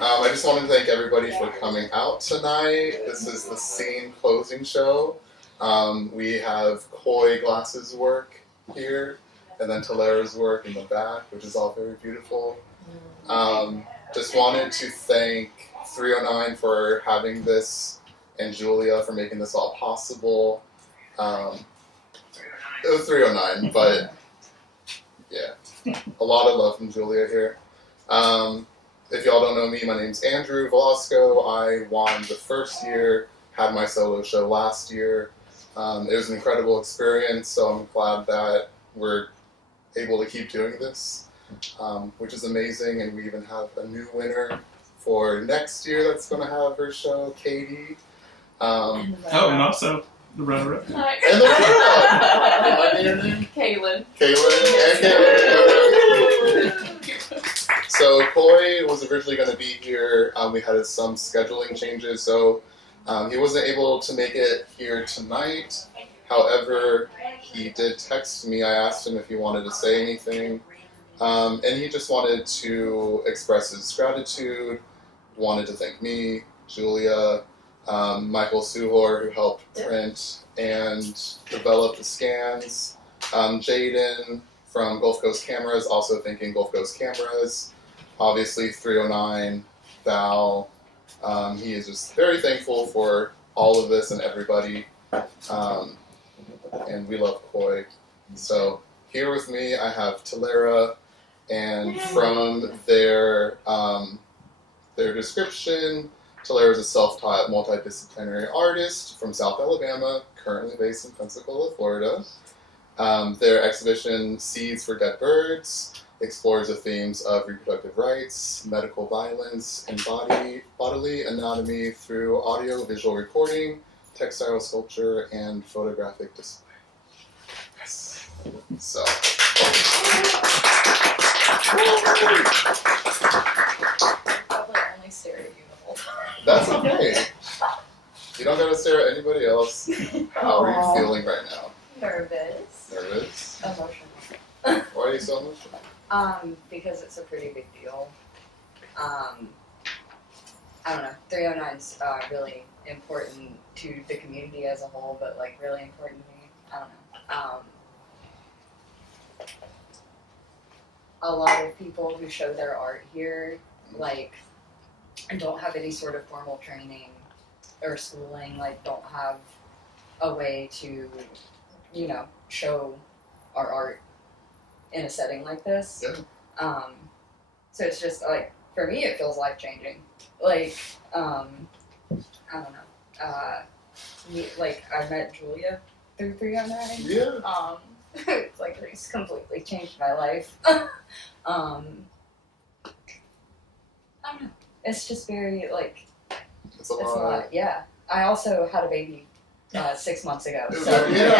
I just want to thank everybody for coming out tonight. This is the scene closing show. We have Koi Glass's work here, and then Talera's work in the back, which is all very beautiful. Just wanted to thank 309 for having this, and Julia for making this all possible. It was 309, but yeah, a lot of love from Julia here. If y'all don't know me, my name's Andrew Velasco. I won the first year, had my solo show last year. It was an incredible experience, so I'm glad that we're able to keep doing this, which is amazing. And we even have a new winner for next year that's going to have her show, Katie. And also the runner-up. Hi. And the runner-up! What is your name? Kaylin. So Koi was originally going to be here. We had some scheduling changes, so he wasn't able to make it here tonight. However, he did text me. I asked him if he wanted to say anything, and he just wanted to express his gratitude, wanted to thank me, Julia, Michael Suhor, who helped print and develop the scans, Jaden from Gulf Coast Cameras, also thanking Gulf Coast Cameras, obviously 309, Val. He is just very thankful for all of this and everybody, and we love Koi. So here with me I have Talera, and from their description, Talera is a self-taught multidisciplinary artist from South Alabama, currently based in Pensacola, Florida. Their exhibition, Seeds for Dead Birds, explores the themes of reproductive rights, medical violence, and bodily anatomy through audiovisual recording, textile sculpture, and photographic display. Yes. So. Probably only stare at you the whole time. That's okay. You don't gotta stare at anybody else. How are you feeling right now? Nervous. Nervous? Emotional. Why are you so emotional? Because it's a pretty big deal. I don't know. 309's really important to the community as a whole, but like really important to me. I don't know. A lot of people who show their art here, like, don't have any sort of formal training or schooling, like, don't have a way to, you know, show our art in a setting like this. Yeah. So it's just, like, for me, it feels life-changing. Like, I don't know. Like, I met Julia through 309. Yeah. It's like, it's completely changed my life. I don't know. It's just very, like, It's a it's lot. a lot, yeah. I also had a baby 6 months ago, so Yeah.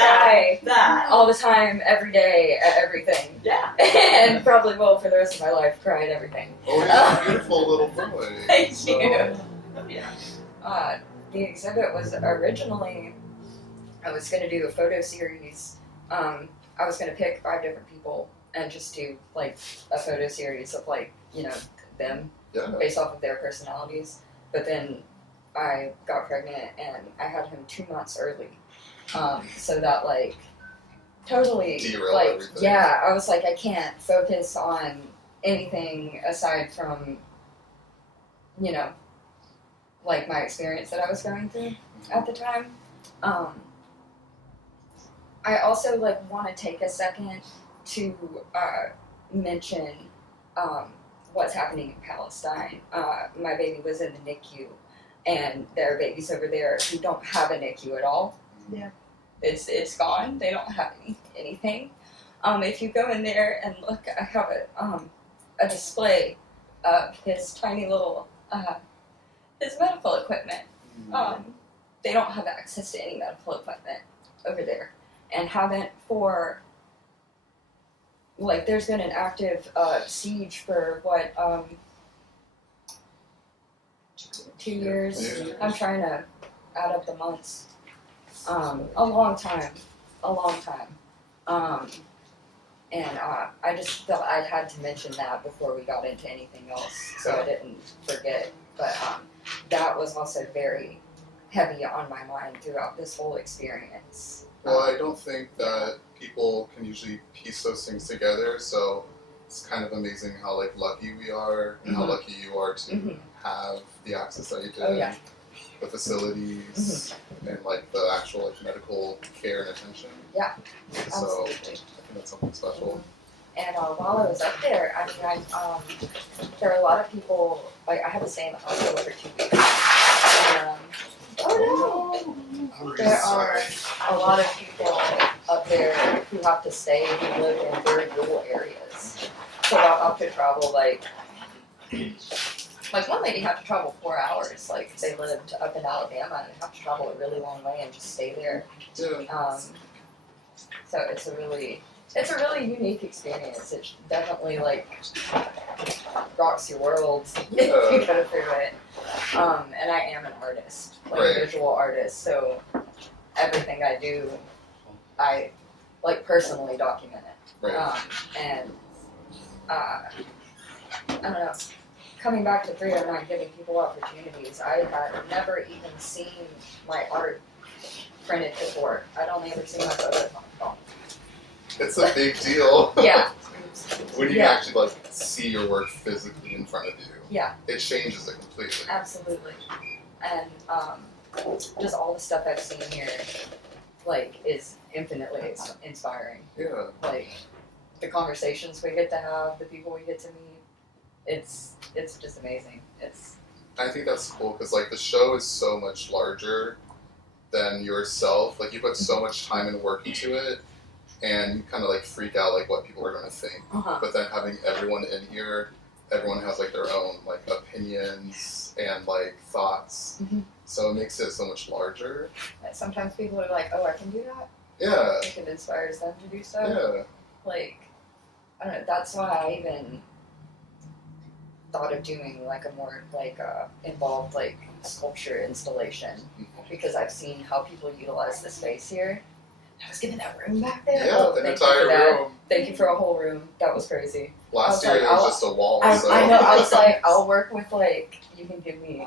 I cry all the time, every day, at everything. Yeah. And probably will for the rest of my life, cry at everything. Oh, he's a beautiful little boy. Thank So, you. Yeah. The exhibit was originally, I was going to do a photo series. I was going to pick 5 different people and just do, like, a photo series of, like, you know, them Yeah. based off of their personalities. But then I got pregnant and I had him 2 months early. So that, like, totally, Derailed like, everything. yeah, I was like, I can't focus on anything aside from, you know, like, my experience that I was going through at the time. I also, like, want to take a second to mention what's happening in Palestine. My baby was in the NICU, and there are babies over there who don't have a NICU at all. Yeah. It's gone. They don't have anything. If you go in there and look, I have a display of his tiny little his medical equipment. They don't have access to any medical equipment over there, and haven't for, like, there's been an active siege for what, 2 years. Yeah. I'm trying to add up the months. A long time. And I just felt I had to mention that before we got into anything else, so I didn't forget. But that was also very heavy on my mind throughout this whole experience. Well, I don't think that people can usually piece those things together, so it's kind of amazing how like lucky we are and how lucky you are to have the access that you did, Oh, yeah. the facilities, and like the actual like medical care and attention. Yeah, So absolutely. I think that's something special. And while I was up there, I mean, there were a lot of people. Like, I had to stay in the hospital for 2 weeks. Oh no! There are a lot of people up there who have to stay who live in very rural areas, so they'll have to travel like one lady had to travel 4 hours. Like, they lived up in Alabama and have to travel a really long way and just stay there. Yeah. So it's a really unique experience. It definitely like rocks your world if you go through it. And I am an artist, like a visual artist, so everything I do, I like personally document it. Right. And I don't know. Coming back to 309, giving people opportunities, I had never even seen my art printed before. I'd only ever seen my photos on the phone. It's a big deal. Yeah. When you actually like see your work physically in front of you. Yeah. It changes it completely. Absolutely. And just all the stuff I've seen here, like, is infinitely inspiring. Yeah. Like, the conversations we get to have, the people we get to meet, it's just amazing. I think that's cool because like the show is so much larger than yourself. Like you put so much time and work into it, and you kind of like freak out like what people are going to think. But then having everyone in here, everyone has like their own like opinions and like thoughts, so it makes it so much larger. Sometimes people are like, "Oh, I can do that." Yeah. Like, it inspires them to do so. Yeah. Like, I don't know. That's why I even thought of doing like a more like involved like sculpture installation, because I've seen how people utilize the space here. I was given that room back there. Yeah, an entire room. Thank you for a whole room. That was crazy. Last year it was just a wall. I so. know. I was like, I'll work with like, you can give me,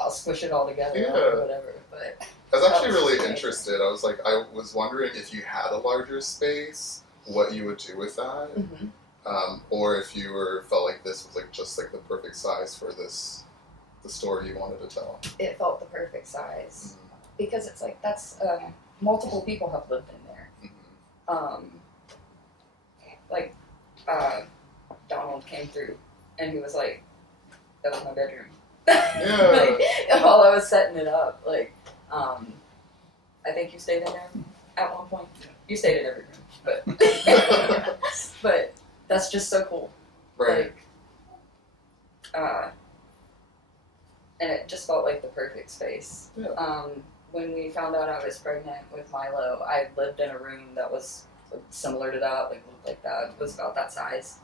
I'll squish it all together or whatever. But I was actually really interested. I was wondering if you had a larger space, what you would do with that, or if you felt like this was like just like the perfect size for the story you wanted to tell. It felt the perfect size because it's like that's multiple people have lived in there. Donald came through and he was like, "That was my bedroom." Yeah. Like, while I was setting it up, like, I think you stayed in there at one point. You stayed in every room, but but that's just so cool. Right. Like, and it just felt like the perfect space. Yeah. When we found out I was pregnant with Milo, I lived in a room that was similar to that, like looked like that. It was about that size,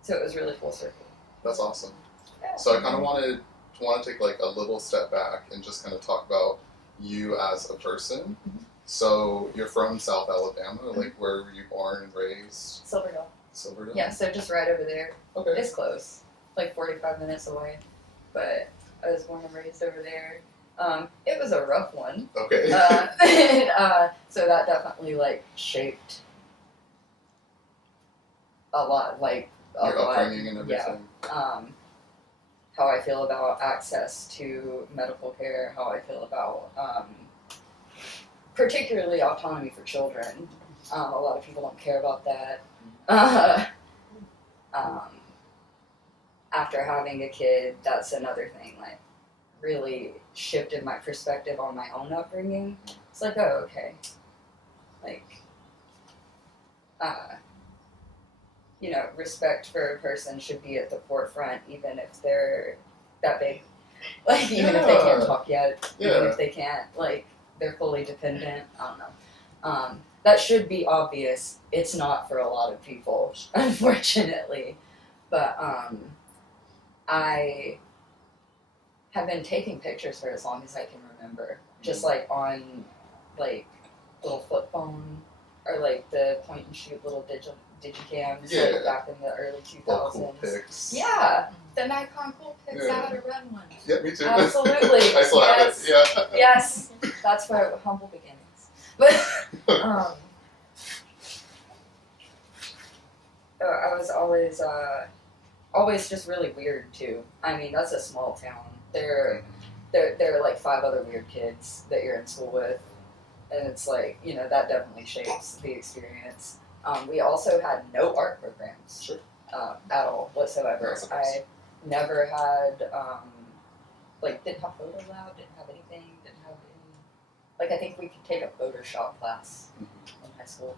so it was really full circle. That's awesome. Yeah. So I kind of want to take like a little step back and just kind of talk about you as a person. So you're from South Alabama. Like, where were you born and raised? Silverdale. Silverdale? Yeah, so just right over there. Okay. It's close, like 45 minutes away, but I was born and raised over there. It was a rough one. Okay. So that definitely like shaped a lot, like your upbringing and everything. Yeah. How I feel about access to medical care, how I feel about particularly autonomy for children. A lot of people don't care about that. After having a kid, that's another thing. Like, really shifted my perspective on my own upbringing. It's like, oh, okay. Like, respect for a person should be at the forefront, even if they're that big. Like, even if they can't talk yet, even if they can't, like, they're fully dependent. I don't know. That should be obvious. It's not for a lot of people, unfortunately. But I have been taking pictures for as long as I can remember. Just like on like little flip phone or like the point and shoot little digicams Yeah. like back in the early 2000s. All cool pics. Yeah, the Nikon Coolpix. Yeah. I had a red one. Yeah, me too. Absolutely. I still have it. Yeah. Yes, that's where humble beginnings. But I was always just really weird too. I mean, that's a small town. There are like 5 other weird kids that you're in school with, and it's like, you know, that definitely shapes the experience. We also had no art programs. Sure. At all whatsoever. That's nice. I never had didn't have photo lab, didn't have anything, didn't have any, like, I think we could take a Photoshop class in high school,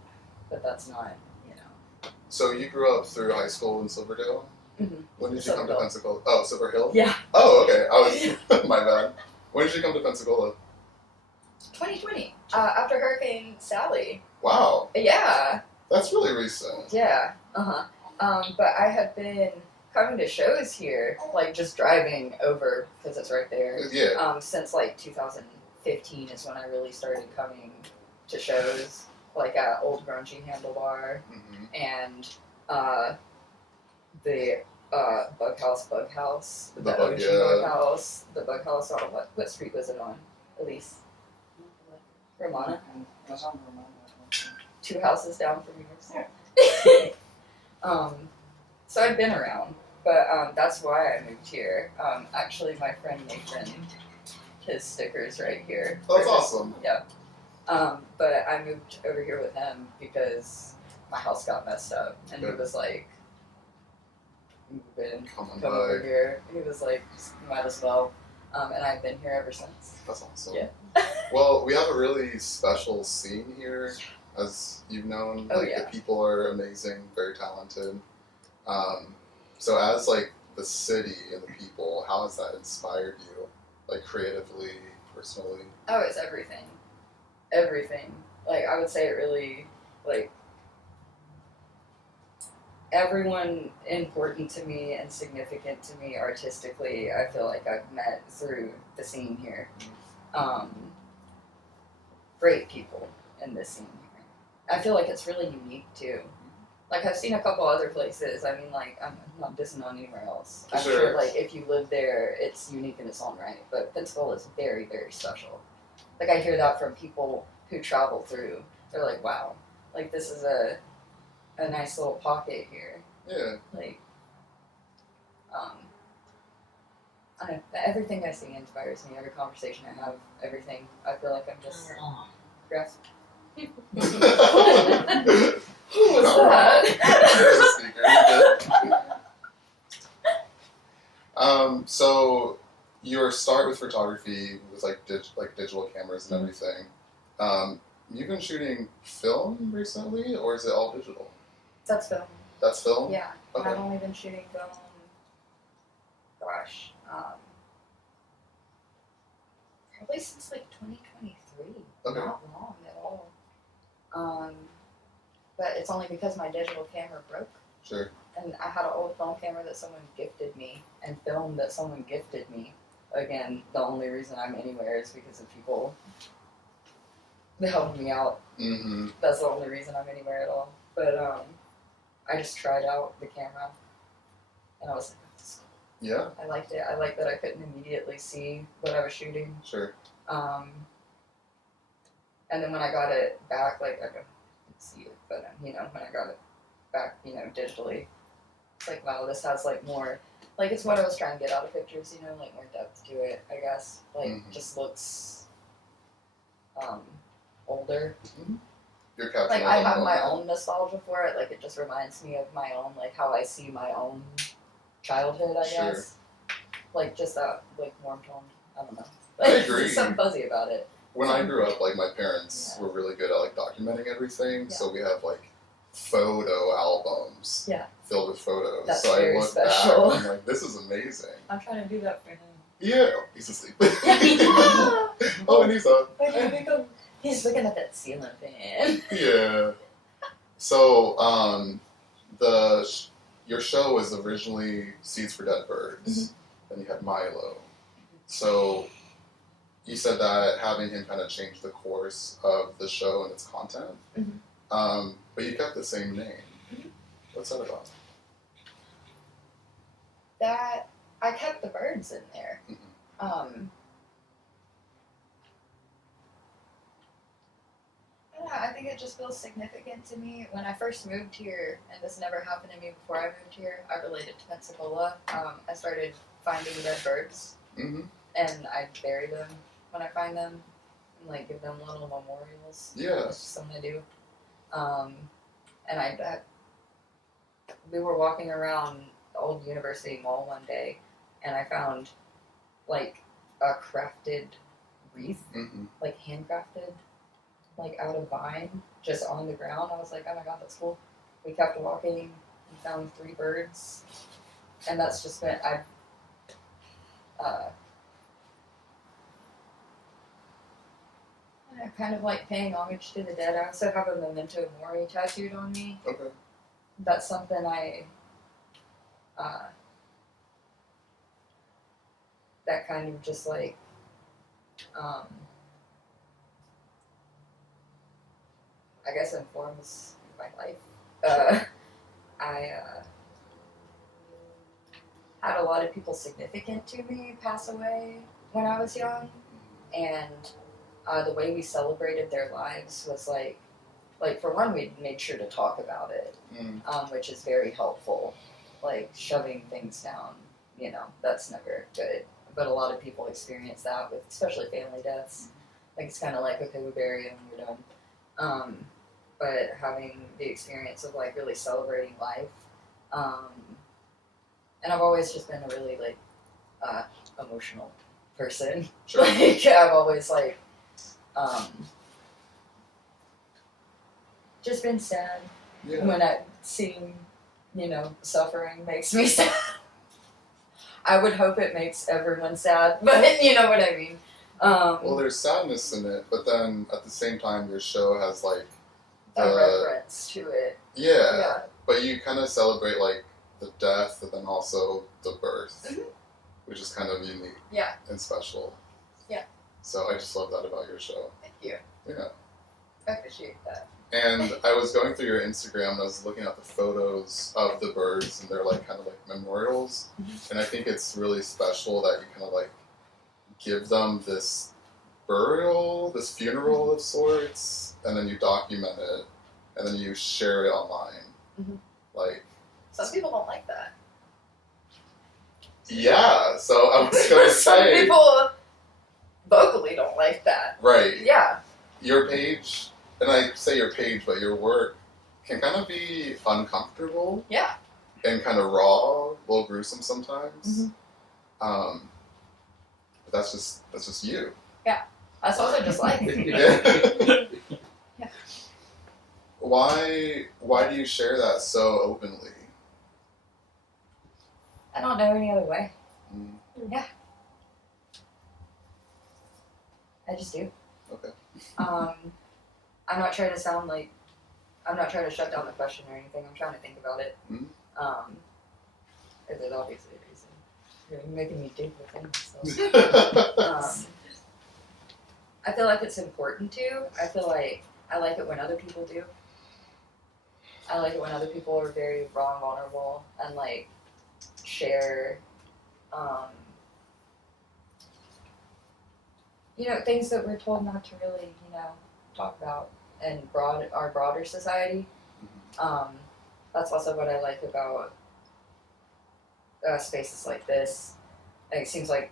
but that's not, you know. So you grew up through high school in Silverdale? Mm-hmm. When did you come to Silver Hill. Pensacola? Oh, Silver Hill? Yeah. Oh, okay. I was my bad. When did you come to Pensacola? 2020, after Hurricane Sally. Wow, Yeah, that's really recent. yeah, but I had been coming to shows here, like just driving over, because it's right there, Yeah. since like 2015 is when I really started coming to shows, like at Old Grungy Handlebar, Mm-hmm. and the Bughouse, The the Bug- OG yeah. Bughouse, the Bughouse on what street was it on? Elise? Romana? Two houses down from yours. So I've been around, but that's why I moved here. Actually, my friend Nathan, his sticker's right here. Oh, that's awesome. Yeah. But I moved over here with him because my house got messed up, and he Good. was like, "Move in, Come on, come over bud. here." He was like, "Might as well," and I've been here ever since. That's awesome. Yeah. Well, we have a really special scene here, as you've known. Oh, Like, yeah. the people are amazing, very talented. So as, like, the city and the people, how has that inspired you? Like, creatively, personally? Oh, it's everything. Everything. Like, I would say it really, like, everyone important to me and significant to me artistically, I feel like I've met through the scene here. Great people in this scene here. I feel like it's really unique, too. Like, I've seen a couple other places. I mean, like, I'm not dissing on anywhere else. I'm Sure. sure, like, if you live there, it's unique in its own right. But Pensacola is very, very special. Like, I hear that from people who travel through. They're like, wow, like, this is a nice little pocket here. Yeah. Like, I don't know, everything I see inspires me. Every conversation I have, everything. I feel like I'm just grasping. Who was that? So your start with photography was like digital cameras and everything. You've been shooting film recently, or is it all digital? That's film. That's film? Yeah. Okay. I've only been shooting film, probably since like 2023. Okay. Not long at all. But it's only because my digital camera broke. Sure. And I had an old film camera that someone gifted me, and film that someone gifted me. Again, the only reason I'm anywhere is because of people helping me out. Mm-hmm. That's the only reason I'm anywhere at all. But I just tried out the camera, and I was like, this is cool. Yeah, I liked it. I liked that I couldn't immediately see what I was shooting. sure. And then when I got it back, like, I couldn't see it, but, when I got it back, digitally, it's like, wow, this has, like, more, like, it's what I was trying to get out of pictures, like, more depth to it, I guess. Like, Mhm. just looks, older. You're capturing Like, I a have my moment. own nostalgia for it. Like, it just reminds me of my own, like, how I see my own childhood, I Sure. guess. Like, just that, like, warm tone. I don't know. I Like, agree. there's something fuzzy about it. When I grew up, like, my parents Yeah. were really good at, like, documenting everything, Yeah. so we have, like, photo albums Yeah. filled with photos. That's so very I look special. back and I'm like, this is amazing. I'm trying to do that for him. Yeah. He's asleep. oh, Oh, and he's up. he's looking at that ceiling fan. Yeah. So, your show was originally Seeds for Dead Birds, and you had Milo. So, you said that having him kind of change the course of the show and its content, Mhm. but you kept the same name. What's that about? That I kept the birds in there. Mm-hmm. I think it just feels significant to me. When I first moved here, and this never happened to me before I moved here, I related to Pensacola. I started finding dead birds, Mm-hmm. and I bury them when I find them, and like give them little memorials. Yeah. That's just something I do. And we were walking around the old University Mall one day, and I found like a crafted wreath, Mm-hmm. like handcrafted, like out of vine, just on the ground. I was like, oh my god, that's cool. We kept walking and found 3 birds, and that's just been I kind of like paying homage to the dead. I also have a memento mori tattooed on me. Okay. That's something I that kind of just like I guess informs my life. I had a lot of people significant to me pass away when I was young, and the way we celebrated their lives was like for one, we made sure to talk about it, which is very helpful. Like shoving things down, that's never good. But a lot of people experience that with, especially family deaths. Like it's kind of like, okay, we bury them, we're done. But having the experience of like really celebrating life, and I've always just been a really like emotional person. Sure. Like I've always like just been sad when I seeing suffering makes me sad. I would hope it makes everyone sad, but you know what I mean. Well, there's sadness in it, but then at the same time, your show has like a reference to it. Yeah, but you kind of celebrate like the death, and then also the birth, which is kind of unique. Yeah. And special. Yeah. So I just love that about your show. Thank you. Yeah. I appreciate that. And I was going through your Instagram and I was looking at the photos of the birds, and they're like kind of like memorials. And I think it's really special that you kind of like give them this burial, this funeral of sorts, and then you document it, and then you share it online. Like some people don't like that. Yeah, so I was going to Some say... people vocally don't like that. Right. Yeah. Your page, and I say your page, but your work can kind of be uncomfortable. Yeah. And kind of raw, a little gruesome sometimes. But that's just you. Yeah. That's also just like it. Yeah. Yeah. Why do you share that so openly? I don't know any other way. Yeah. I just do. Okay. I'm not trying to sound like, I'm not trying to shut down the question or anything. I'm trying to think about it. There's obviously a reason. You're making me dig the things. So. I feel like it's important to. I feel like I like it when other people do. I like it when other people are very raw and vulnerable and like share, things that we're told not to really, talk about in our broader society. That's also what I like about spaces like this. It seems like,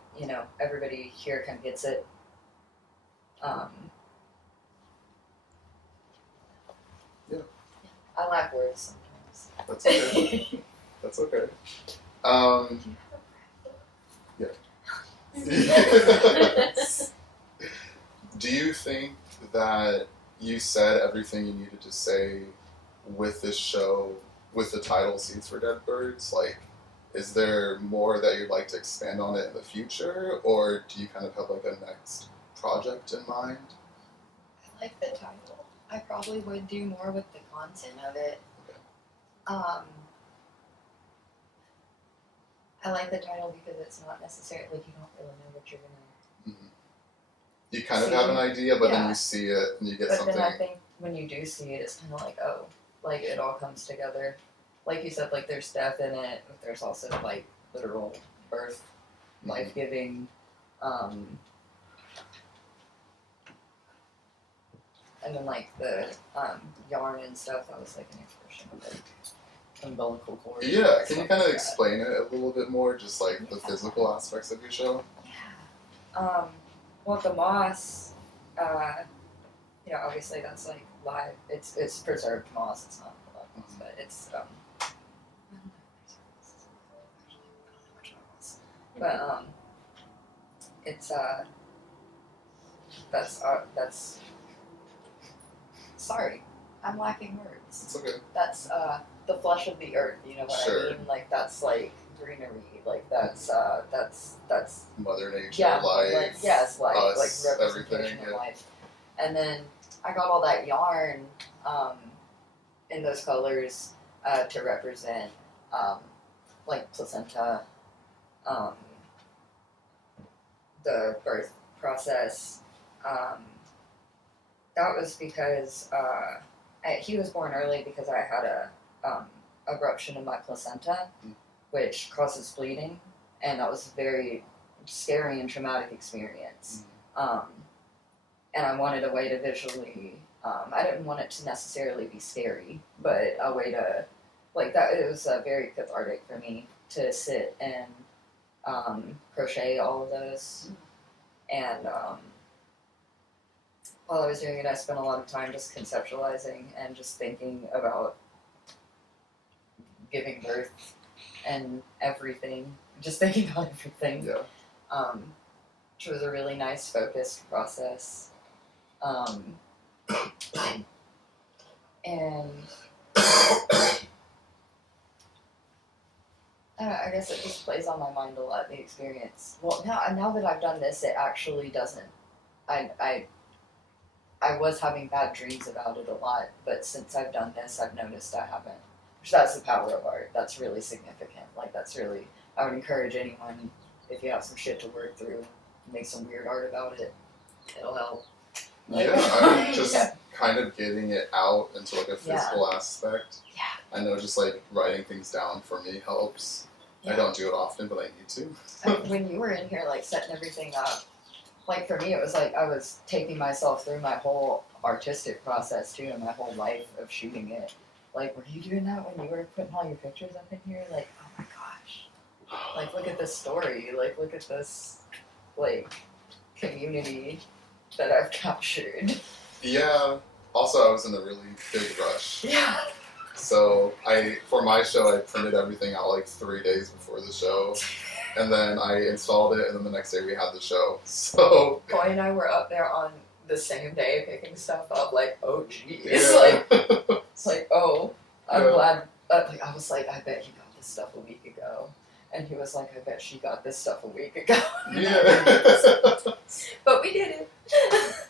everybody here kind of gets it. Yeah. I lack words sometimes. That's okay. That's okay. Yeah. Do you think that you said everything you needed to say with this show, with the title Seeds for Dead Birds? Like, is there more that you'd like to expand on it in the future, or do you kind of have like a next project in mind? I like the title. I probably would do more with the content of it. Okay. I like the title because it's not necessarily, like, you don't really know what you're gonna. You kind of have an idea, but then you see it and you get something. But then I think when you do see it, it's kind of like, oh, like it all comes together. like you said, like there's death in it, but there's also like literal birth, life-giving, and then like the yarn and stuff, that was like an expression of like umbilical cord. Yeah, can you kind of explain it a little bit more, just like the physical aspects of your show? Yeah. Well, the moss, you know, obviously that's like live. It's preserved moss. It's not live moss, but it's but it's that's sorry, I'm lacking words. It's okay. That's the flesh of the earth. You know what Sure. I mean? Like that's like greenery. Like that's Mother Nature, yeah, life, like yes, life, us, like representation everything, of yeah. life. And then I got all that yarn in those colors to represent like placenta, the birth process. That was because he was born early because I had a eruption in my placenta, which causes bleeding, and that was a very scary and traumatic experience. And I wanted a way to visually, I didn't want it to necessarily be scary, but a way to, like that, it was very cathartic for me to sit and crochet all of those. And while I was doing it, I spent a lot of time just conceptualizing and just thinking about giving birth and everything, just thinking about everything. Yeah. Which was a really nice focused process. And I guess it just plays on my mind a lot, the experience. Well, now that I've done this, it actually doesn't. I was having bad dreams about it a lot, but since I've done this, I've noticed I haven't. Which that's the power of art. That's really significant. Like that's really. I would encourage anyone, if you have some shit to work through, make some weird art about it. It'll help. Like, Yeah, I mean, just kind of getting it out into like a physical aspect. Yeah. I know just like writing things down for me helps. Yeah. I don't do it often, but I need to. When you were in here, like setting everything up, like for me, it was like I was taking myself through my whole artistic process too, and my whole life of shooting it. Like, were you doing that when you were putting all your pictures up in here? Like, oh my gosh. Like, look at this story. Like, look at this, like, community that I've captured. Yeah. Also, I was in a really big rush. Yeah. So for my show, I printed everything out like 3 days before the show, and then I installed it, and then the next day we had the show. So Boy and I were up there on the same day picking stuff up. Like, oh geez. yeah. It's like, oh, I'm Yeah. glad. Like, I was like, I bet you got this stuff a week ago. And he was like, I bet she got this stuff a week ago. Yeah. But we did it.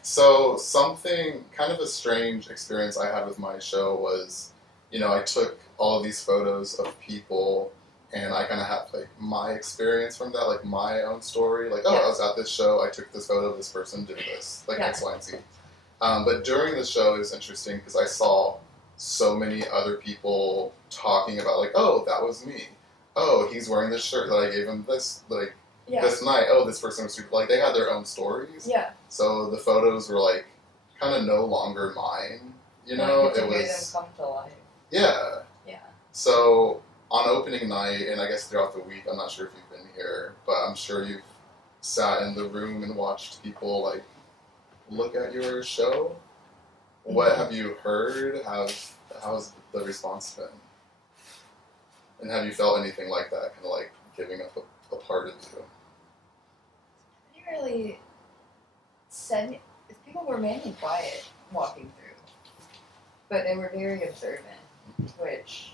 So something, kind of a strange experience I had with my show was, you know, I took all of these photos of people, and I kind of had like my experience from that, like my own story. Like, oh, Yeah. I was at this show, I took this photo, this person did this, like Yeah. X, Y, and Z. But during the show, it was interesting because I saw so many other people talking about like, oh, that was me. Oh, he's wearing this shirt that I gave him this, like, Yeah. this night. Oh, this person was super, like, they had their own stories. Yeah. So the photos were like, kind of no longer mine. You know, Like, you it get to hear was, them come to life. yeah. Yeah. So on opening night, and I guess throughout the week, I'm not sure if you've been here, but I'm sure you've sat in the room and watched people like look at your show. Mm-hmm. What have you heard? How's the response been? And have you felt anything like that, kind of like giving up a part of you? You really said, people were mainly quiet walking through, but they were very observant, which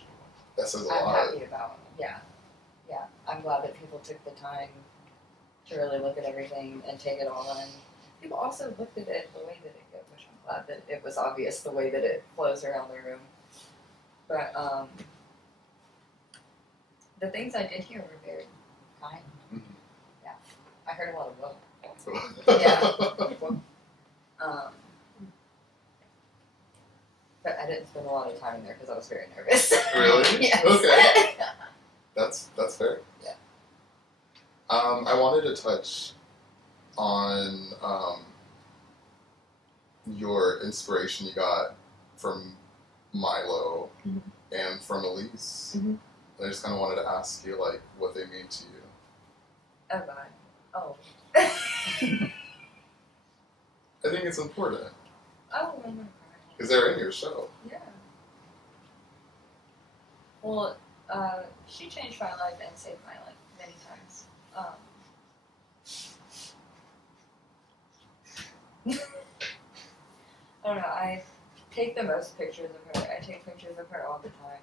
That says a I'm lot. happy about. Yeah. Yeah. I'm glad that people took the time to really look at everything and take it all in. People also looked at it the way that it goes, which I'm glad that it was obvious the way that it flows around the room. But the things I did hear were very kind. Mhm. Yeah. I heard a lot of whoa. Yeah. But I didn't spend a lot of time in there because I was very nervous. Really? Yes. Okay. That's fair. Yeah. I wanted to touch on your inspiration you got from Milo Mhm. and from Elise. Mhm. I just kind of wanted to ask you, like, what they mean to you. Oh God. Oh. I think it's important Oh, I'm gonna cry. because they're in your show. Yeah. Well, she changed my life and saved my life many times. I don't know. I take the most pictures of her. I take pictures of her all the time.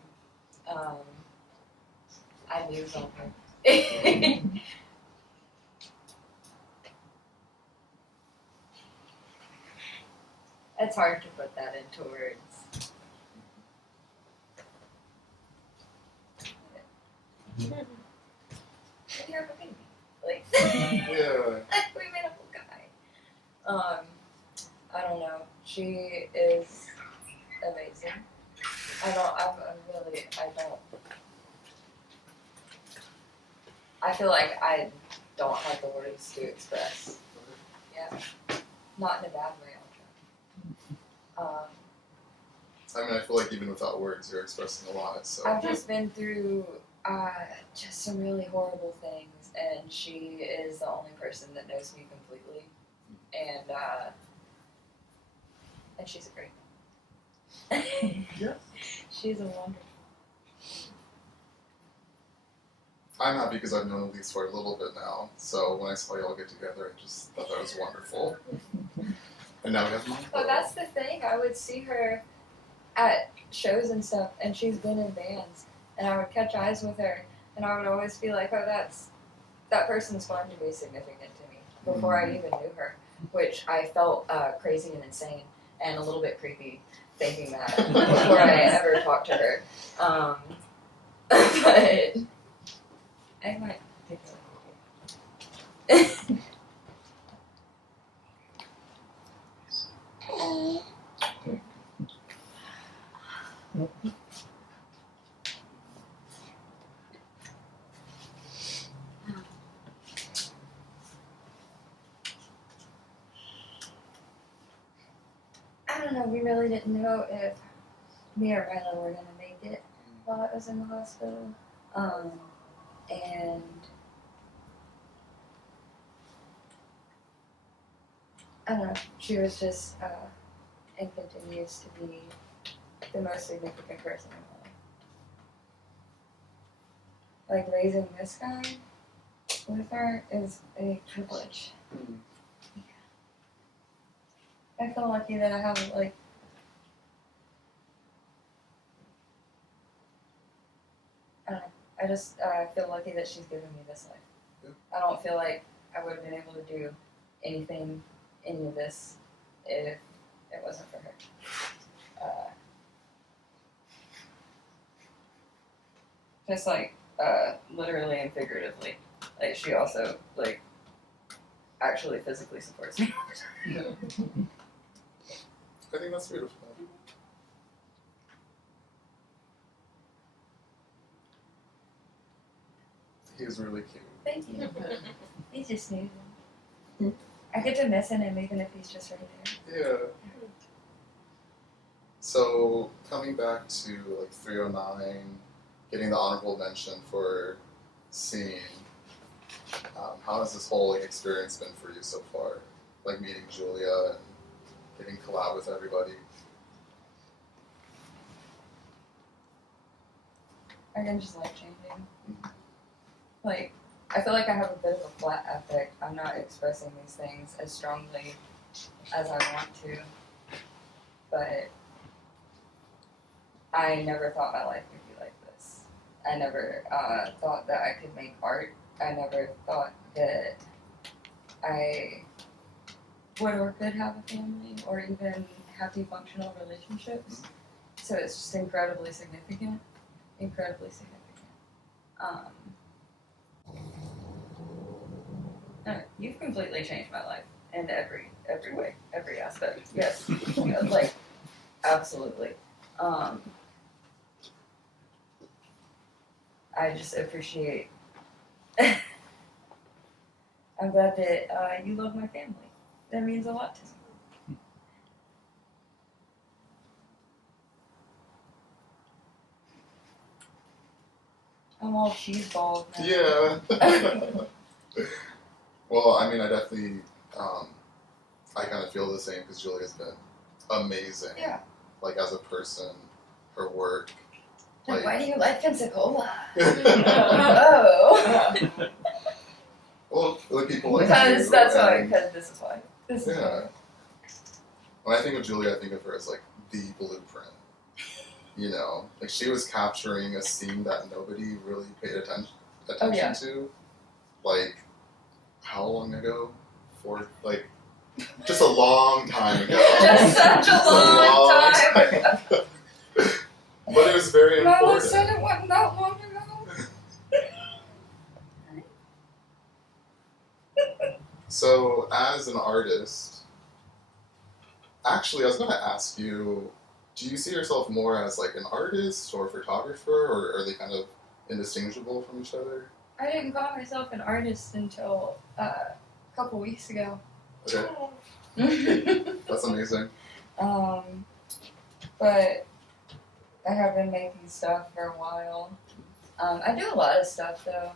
I muse on her. It's hard to put that into words. We have a baby. Like, Yeah. we made a whole guy. I don't know. She is amazing. I feel like I don't have the words to express. Yeah. Not in a bad way, I'll try. I mean, I feel like even without words, you're expressing a lot. So I've just been through just some really horrible things, and she is the only person that knows me completely, and she's a great one. Yeah. She's a wonderful. I'm happy because I've known Elise for a little bit now. So when I saw y'all get together, I just thought that was wonderful. And now we have Milo. But that's the thing. I would see her at shows and stuff, and she's been in bands, and I would catch eyes with her, and I would always be like, oh, that person's going to be significant to me before I even knew her, which I felt crazy and insane and a little bit creepy thinking that before I ever talked to her. But I might take it. I don't know, we really didn't know if me or Milo were going to make it while I was in the hospital. And I don't know, she was just, and continues to be the most significant person in my life. Like, raising this guy with her is a privilege. I feel lucky that I have, like, I don't know. I just feel lucky that she's given me this life. Yeah. I don't feel like I would have been able to do anything, any of this, if it wasn't for her. Just like, literally and figuratively. Like, she also, like, actually physically supports me. Yeah. I think that's beautiful. He's really cute. Thank you. He's just snoozing. I get to miss him even if he's just right there. Yeah. So coming back to like 309, getting the honorable mention for singing. How has this whole experience been for you so far? Like meeting Julia and getting collab with everybody. Again, just life changing. Like, I feel like I have a bit of a flat affect. I'm not expressing these things as strongly as I want to. But I never thought my life would be like this. I never thought that I could make art. I never thought that I would or could have a family or even happy functional relationships. So it's just incredibly significant. Incredibly significant. No, you've completely changed my life in every way, every aspect. Yes, like absolutely. I just appreciate. I'm glad that you love my family. That means a lot to me. I'm all cheese balled now. Yeah. Well, I mean, I definitely, I kind of feel the same because Julia's been amazing. Yeah. Like, as a person, her work. Like, Like, why do you like Pensacola? Oh. well, the people like Because you, that's why. and- Because this is why. This is Yeah. why. When I think of Julia, I think of her as like the blueprint. You know, like she was capturing a scene that nobody really paid attention yeah. to. Like, how long ago? Just a long time ago. Just such a long time ago. But it was very Mama important. said it wasn't that long ago. So, as an artist, actually, I was going to ask you, do you see yourself more as like an artist or photographer, or are they kind of indistinguishable from each other? I didn't call myself an artist until a couple weeks ago. Okay, that's amazing. But I have been making stuff for a while. I do a lot of stuff though.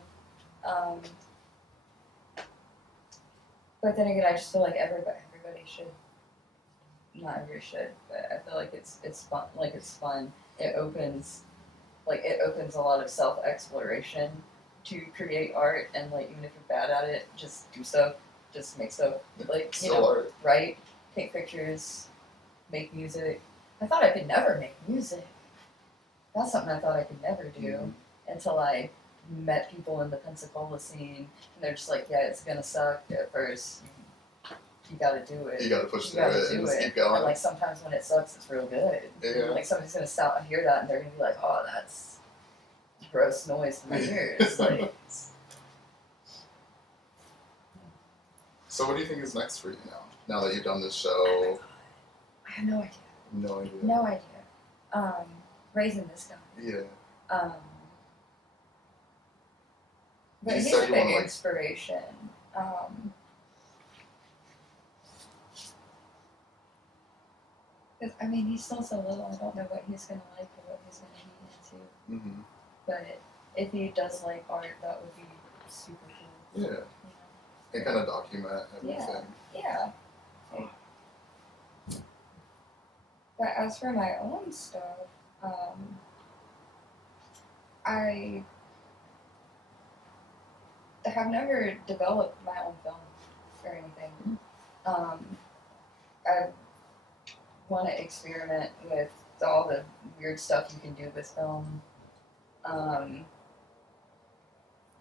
But then again, I just feel like everybody should. Not everybody should, but I feel like it's fun. Like it's fun. It opens a lot of self-exploration to create art, and like even if you're bad at it, just do stuff. Just make stuff. Like Art. write, take pictures, make music. I thought I could never make music. That's something I thought I could never do until I met people in the Pensacola scene, and they're just like, yeah, it's gonna suck at first. You gotta do it. You gotta push You through gotta it do and just it. keep going. And like sometimes when it sucks, it's real good. Yeah. Like somebody's gonna stop and hear that, and they're gonna be like, "Oh, that's gross noise to my ears." Like, So what do you think is next for you now? Now that you've done this show? I have no idea. No idea. No idea. Raising this guy. Yeah. But You he's said a you big wanna, like- inspiration. 'Cause, I mean, he's still so little. I don't know what he's gonna like or what he's gonna be into. Mm-hmm. But if he does like art, that would be super cool. Yeah. And kind of document everything. Yeah. But as for my own stuff, I have never developed my own film or anything. I want to experiment with all the weird stuff you can do with film.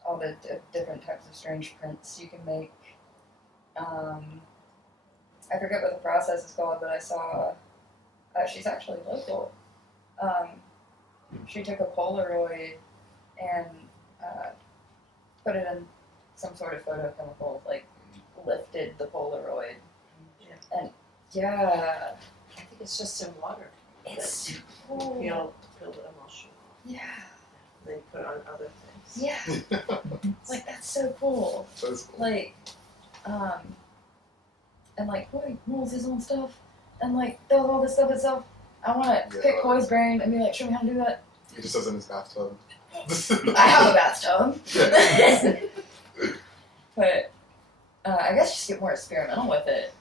All the different types of strange prints you can make. I forget what the process is called, but I saw she's actually local. She took a Polaroid and put it in some sort of photochemical, like lifted the Polaroid. Yeah. And yeah, I think it's just in water. it's You cool. feel the emotion. Yeah, Then you put it on other things. yeah. Like that's so cool. That's cool. Like, and like Coy molds his own stuff, and like does all this stuff itself. I want to Yeah. pick Coy's brain and be like, show me how to do that. He just does it in his bathtub. I have a bathtub. Yeah. But I guess just get more experimental with it.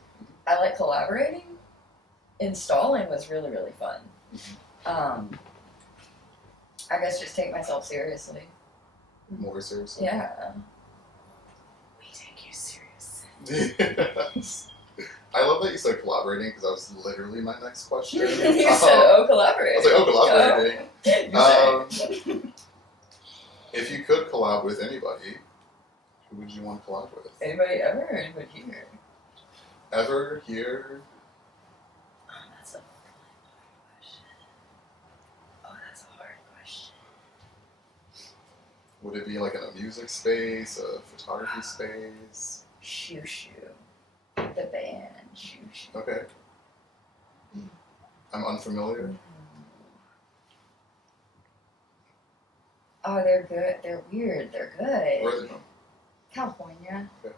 I like collaborating. Installing was really, really fun. I guess just take myself seriously. More seriously. Yeah. We take you serious. Yes. I love that you said collaborating because that was literally my next question. You said, oh, collaborate. I was like, oh, collaborating. You said. If you could collab with anybody, who would you want to collab with? Anybody ever or anybody here? Ever, here? Oh, that's a hard question. Oh, that's a hard question. Would it be like in a music space, a photography space? Shoo Shoo. The band Shoo Shoo. Okay. I'm unfamiliar. Oh, they're good. They're weird. They're good. Where are they from? California. Okay.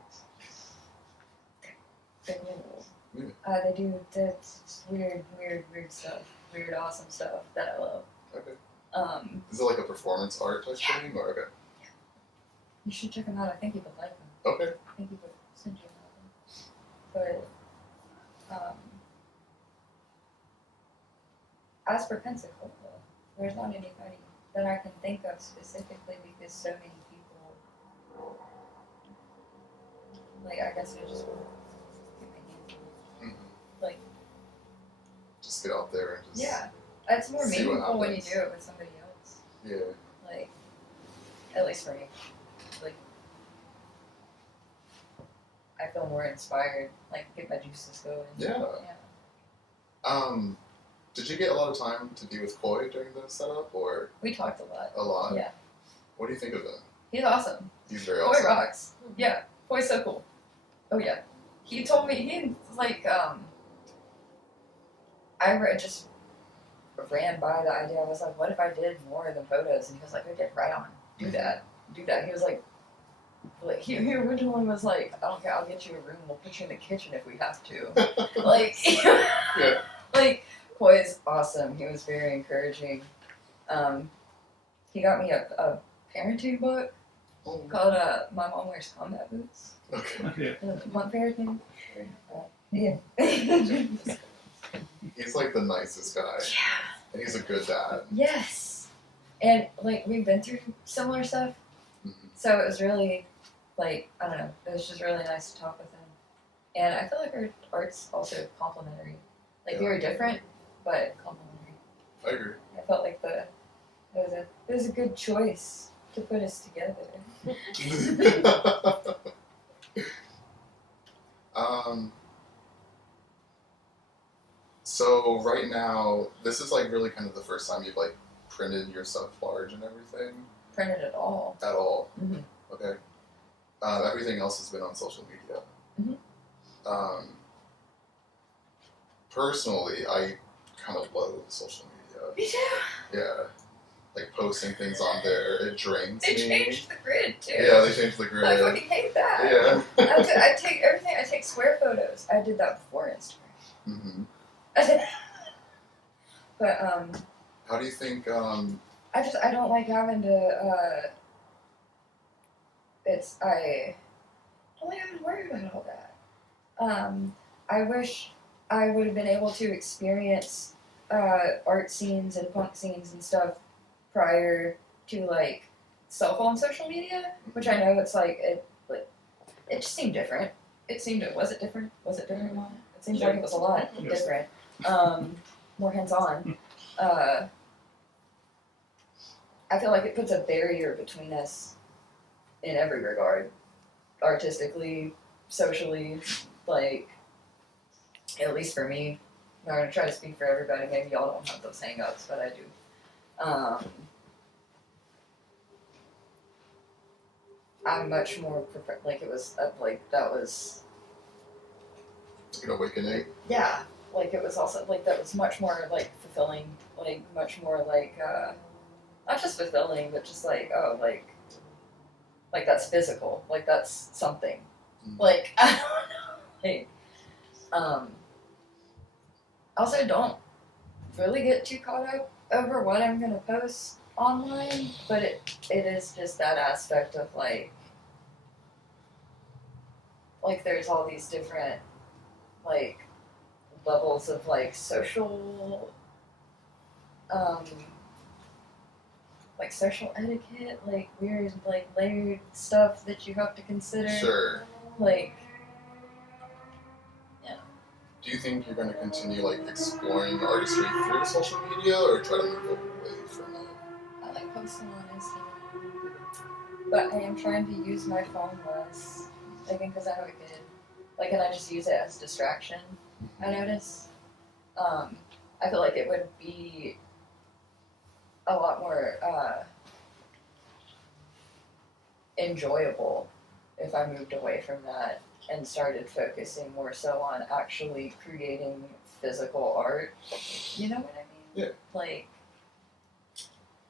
They're cool. Yeah. They do this weird stuff. Weird, awesome stuff that I love. Okay. Is it like a performance art type thing, or okay? You should check them out. I think you would like them. Okay. I think you would send you them. But as for Pensacola, there's not anybody that I can think of specifically because so many people, like, I guess I just want to get my hands on it. Like, just get out there and just it's more see what meaningful when you happens. do it with somebody else. Yeah. Like, at least for me. Like, I feel more inspired, like, get my juices going. Yeah. Did you get a lot of time to be with Coy during the setup, or We talked a lot. a lot? Yeah. What do you think of him? He's awesome. He's very Coy awesome. rocks. Yeah. Coy's so cool. Oh, yeah. He told me, he, like, just ran by the idea. I was like, what if I did more than photos? And he was like, okay, right on. Do that. Do that. He was like he originally was like, I don't care, I'll get you a room, we'll put you in the kitchen if we have to. Like, Yeah. like, Coy's awesome. He was very encouraging. He got me a parenting book Oh, called My Mom Wears Combat Boots. okay. Okay. One parenting. Yeah. He's like the nicest guy. Yeah. And he's a good dad. Yes. And, like, we've been through similar stuff. Mhm. So it was really, like, I don't know, it was just really nice to talk with him. And I feel like our art's also complementary. Like, Yeah. very different, but complementary. I agree. I felt like it was a good choice to put us together. So right now, this is like really kind of the first time you've like printed your stuff large and everything Printed it all. at all. Mhm. Okay. Everything else has been on social media. Mhm. Personally, I kind of loathe social media. Me too. Yeah. Like posting things on there, it drains They me. changed the grid too. Yeah, they changed the grid. I fucking hate that. Yeah. I take everything. I take square photos. I did that before Instagram. hmm But How do you think? I don't like having to. I don't like having to worry about all that. I wish I would have been able to experience art scenes and punk scenes and stuff prior to like cell phone social media, which I know it's like it just seemed different. Was it different? Was it different? It seems like it was a lot Yes. different. More hands-on. I feel like it puts a barrier between us in every regard. Artistically, socially, like, at least for me. I'm not gonna try to speak for everybody, maybe y'all don't have those hang-ups, but I do. I'm much more like it was that was An awakening. yeah, like it was also like that was much more like fulfilling, like much more like not just fulfilling, but just like like that's physical, like that's something. Like I don't know. Like also don't really get too caught up over what I'm gonna post online, but it is just that aspect of like there's all these different like levels of like social like social etiquette, like weird like layered stuff that you have to consider. Sure. Like Do you think you're going to continue like exploring artistry through social media, or try to move away from it? I like posting on Instagram, but I am trying to use my phone less. Again, because I have a kid, like, and I just use it as distraction. I notice. I feel like it would be a lot more enjoyable if I moved away from that and started focusing more so on actually creating physical art. You know what I mean? Yeah. Like,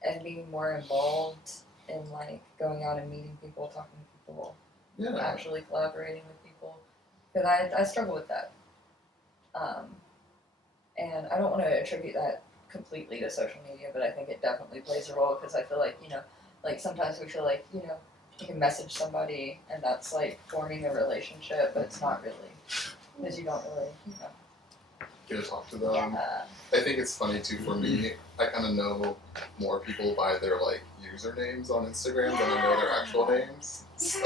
and being more involved in like going out and meeting people, talking to people, Yeah. actually collaborating with people. Because I struggle with that. And I don't want to attribute that completely to social media, but I think it definitely plays a role because I feel like, like sometimes we feel like, you can message somebody and that's like forming a relationship, but it's not really. Because you don't really, Get to talk to them. Yeah. I think it's funny too for me. I kind of know more people by their like usernames on Instagram than I know their actual names. So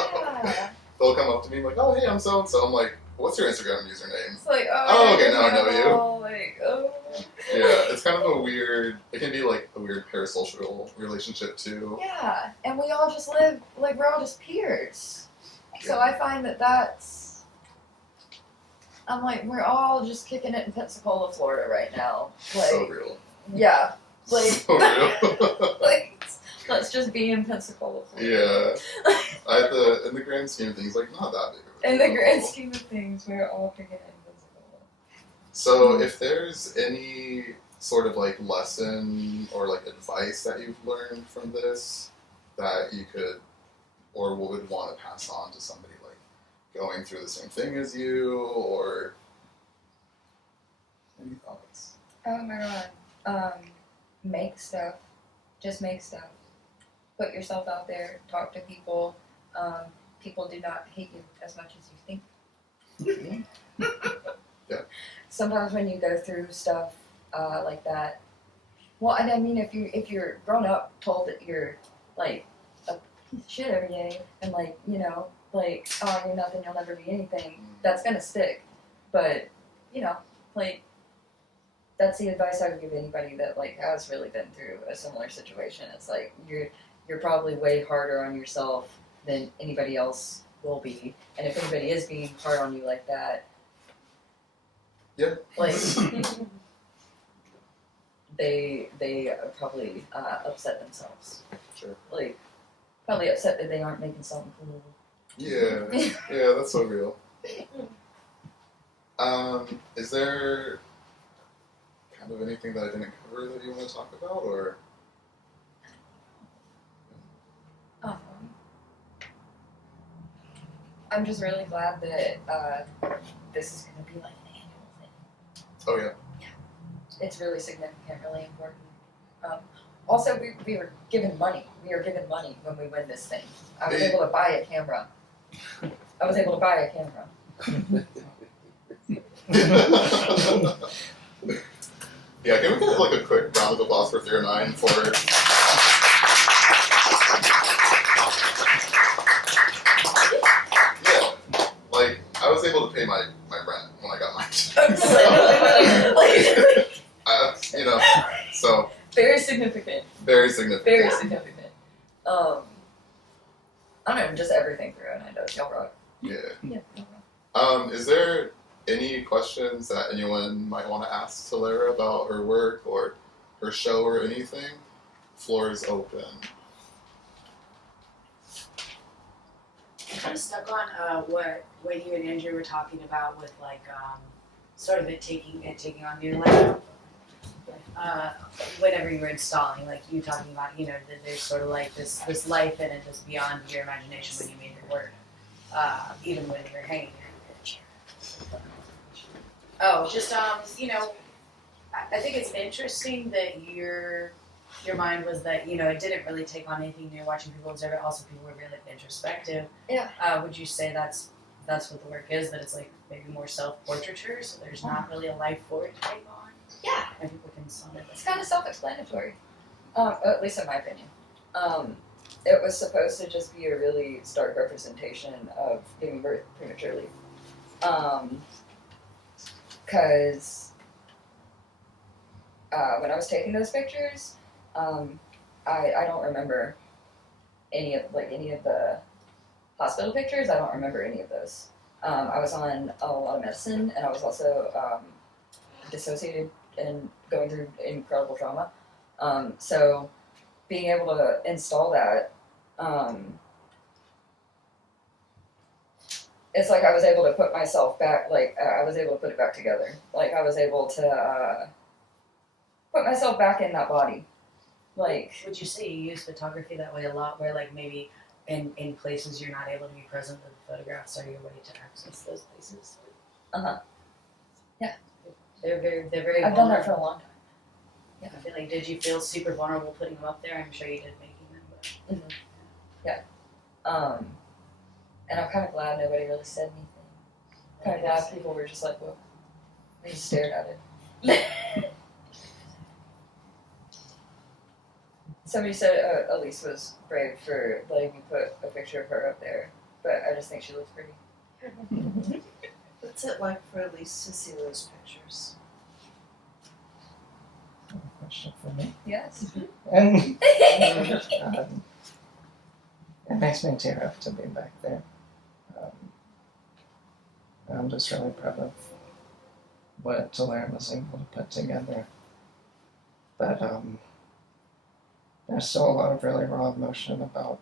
they'll come up to me like, "Oh, hey, I'm so and so." I'm like, "What's your Instagram username?" It's like, Oh, okay, now I know you. Like, oh. Yeah, it's kind of a weird. It can be like a weird parasocial relationship too. Yeah, and we all just live, like, we're all just peers. So I find that's, I'm like, we're all just kicking it in Pensacola, Florida right now. Like, So real. yeah. Like, So real. like, let's just be in Pensacola, Florida. Yeah. In the grand scheme of things, like, not that big of a In deal. the grand scheme of things, we're all kicking it in Pensacola. So, if there's any sort of like lesson or like advice that you've learned from this that you could or would want to pass on to somebody like going through the same thing as you, or any thoughts? Oh my god. Make stuff. Just make stuff. Put yourself out there. Talk to people. People do not hate you as much as you think. Yeah. Sometimes when you go through stuff like that, well, and I mean, if you're grown up told that you're like a piece of shit every day, and like like oh you're nothing, you'll never be anything, that's gonna stick. But like that's the advice I would give anybody that like has really been through a similar situation. It's like you're probably way harder on yourself than anybody else will be, and if anybody is being hard on you like that, Yeah. like they probably upset themselves. Sure. Like probably upset that they aren't making something cool. Yeah. Yeah, that's so real. Is there kind of anything that I didn't cover that you want to talk about, or? I'm just really glad that this is going to be like an annual thing. Oh yeah. It's really significant, really important. Also, we were given money. We were given money when we win this thing. I was able to buy a camera. Yeah, can we get like a quick round of applause for 3 and I for? Yeah, like I was able to pay my rent when I got mine. So Very significant. very significant. Very significant. I don't know, just everything through it. I know y'all rock. Yeah. Yeah. Y'all rock. Is there any questions that anyone might want to ask Talera about her work or her show or anything? Floor is open. I'm kind of stuck on what you and Andrew were talking about with like sort of it taking on new life. Whenever you were installing, like you talking about, that there's sort of like this life in it that's beyond your imagination when you made your work, even when you're hanging in your chair. Oh, just I think it's interesting that your mind was that it didn't really take on anything new. Watching people observe it, also people were really introspective. Yeah. Would you say that's what the work is? That it's like maybe more self-portraiture, so there's not really a life for it to take on. Yeah. And people can sum it. It's kind of self-explanatory. At least in my opinion. It was supposed to just be a really stark representation of giving birth prematurely. Because when I was taking those pictures, I don't remember any of the hospital pictures. I don't remember any of those. I was on a lot of medicine, and I was also dissociated and going through incredible trauma. So being able to install that, it's like I was able to put myself back, like I was able to put it back together. Like I was able to put myself back in that body. Like, Would you say you use photography that way a lot, where like maybe in places you're not able to be present, that the photographs are your way to access those places? Yeah. They're very. I've done that for a long time. Yeah, I feel like, did you feel super vulnerable putting them up there? I'm sure you did making them, but. And I'm kind of glad nobody really said anything. Kind of glad people were just like, whoa. They just stared at it. Somebody said Elise was brave for letting me put a picture of her up there, but I just think she looks pretty. What's it like for Elise to see those pictures? Question for me. Yes. And it makes me tear up to be back there. I'm just really proud of what Talera was able to put together. But there's still a lot of really raw emotion about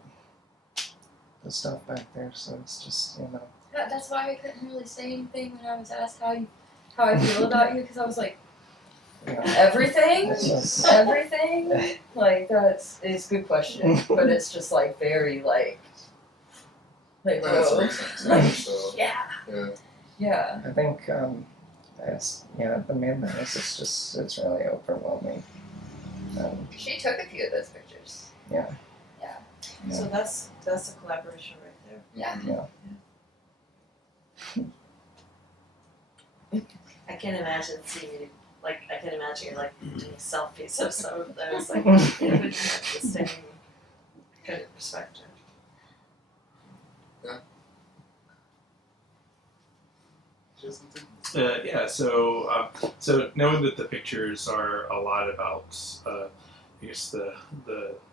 the stuff back there, so it's just, That's why I couldn't really say anything when I was asked how I feel about you, because I was like, everything? It's just, Everything? Like, it's a good question, but it's just like very like That's whoa. recent too, so Yeah. Yeah. I think, the main thing is it's really overwhelming. She took a few of those pictures. Yeah. So that's a collaboration right there. Yeah. I can't imagine seeing you, I can imagine you doing selfies of some of those, it would have the same kind of perspective. So knowing that the pictures are a lot about, I guess the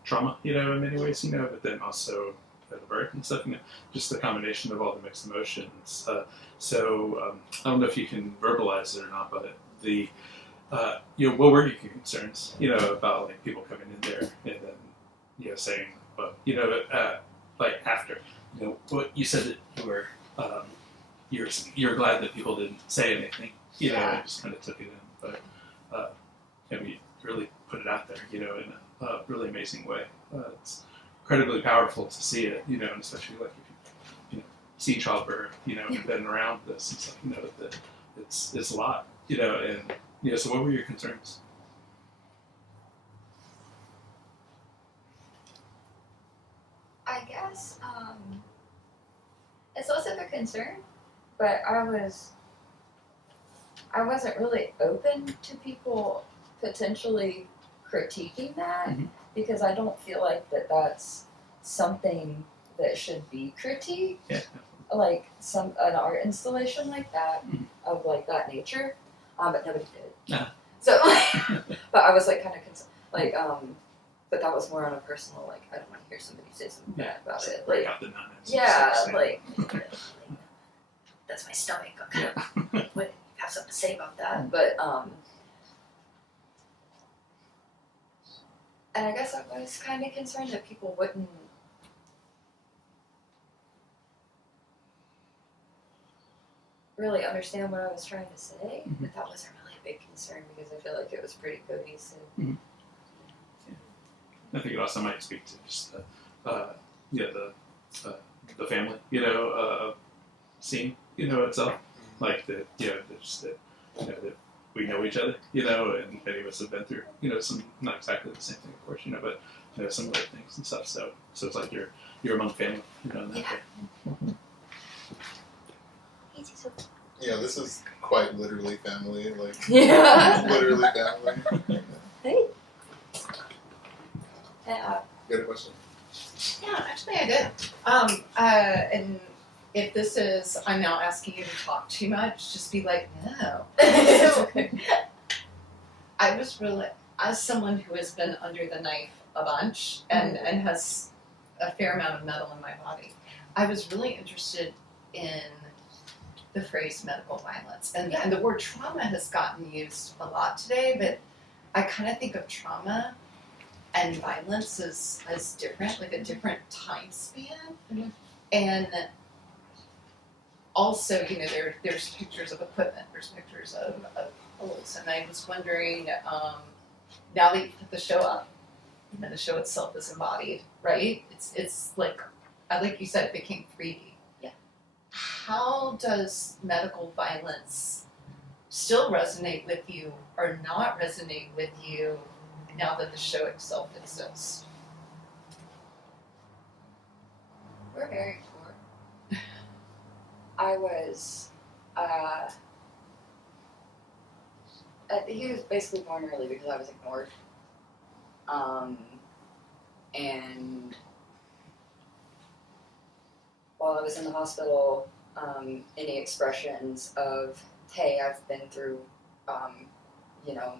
trauma, in many ways, but then also the birth and stuff, just the combination of all the mixed emotions. So I don't know if you can verbalize it or not, but what were your concerns, about like people coming in there and then, saying, well, like after, what you said that you were. You're glad that people didn't say anything, and just kind of took it in. But you really put it out there, in a really amazing way. It's incredibly powerful to see it, and especially like if you see childbirth, and been around this and stuff, that it's a lot, and so what were your concerns? I guess it's less of a concern, but I wasn't really open to people potentially critiquing that, because I don't feel like that's something that should be critiqued. Yeah. Like an art installation like that, of like that nature, but nobody did. Uh-huh. So, but I was like kind of but that was more on a personal, like, I don't want to hear somebody say something bad about it. Break Like, out the nuns. yeah, like, that's my stomach. Okay. What, you have something to say about that? But, and I guess I was kind of concerned that people wouldn't really understand what I was trying to say, but that wasn't really a big concern because I feel like it was pretty cohesive. I think it also might speak to just the family, scene, itself, like that, just that, that we know each other, and many of us have been through, some not exactly the same thing, of course, but some other things and stuff. So it's like you're among family, in that way. Yeah, this is quite literally family, like Yeah. literally family. Hey. You got a question? Yeah, actually I did. And if this is, I'm now asking you to talk too much, just be like, no. So, I was really, as someone who has been under the knife a bunch and has a fair amount of metal in my body, I was really interested in the phrase medical violence. And the word trauma has gotten used a lot today, but I kind of think of trauma and violence as different, like a different time span. And also, there's pictures of equipment, there's pictures of clothes, and I was wondering, now that you put the show up, and then the show itself is embodied, right? It's like you said, it became 3D. Yeah. How does medical violence still resonate with you or not resonate with you now that the show itself exists? We're very poor. I was, he was basically born early because I was ignored. And while I was in the hospital, any expressions of, hey, I've been through, you know,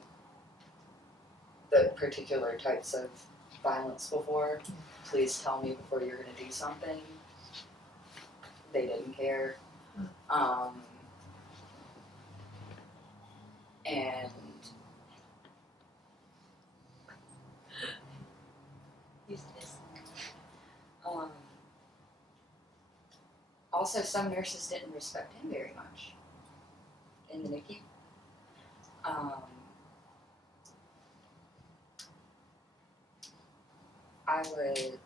the particular types of violence before, please tell me before you're going to do something. They didn't care. And use this. Also, some nurses didn't respect him very much in the NICU.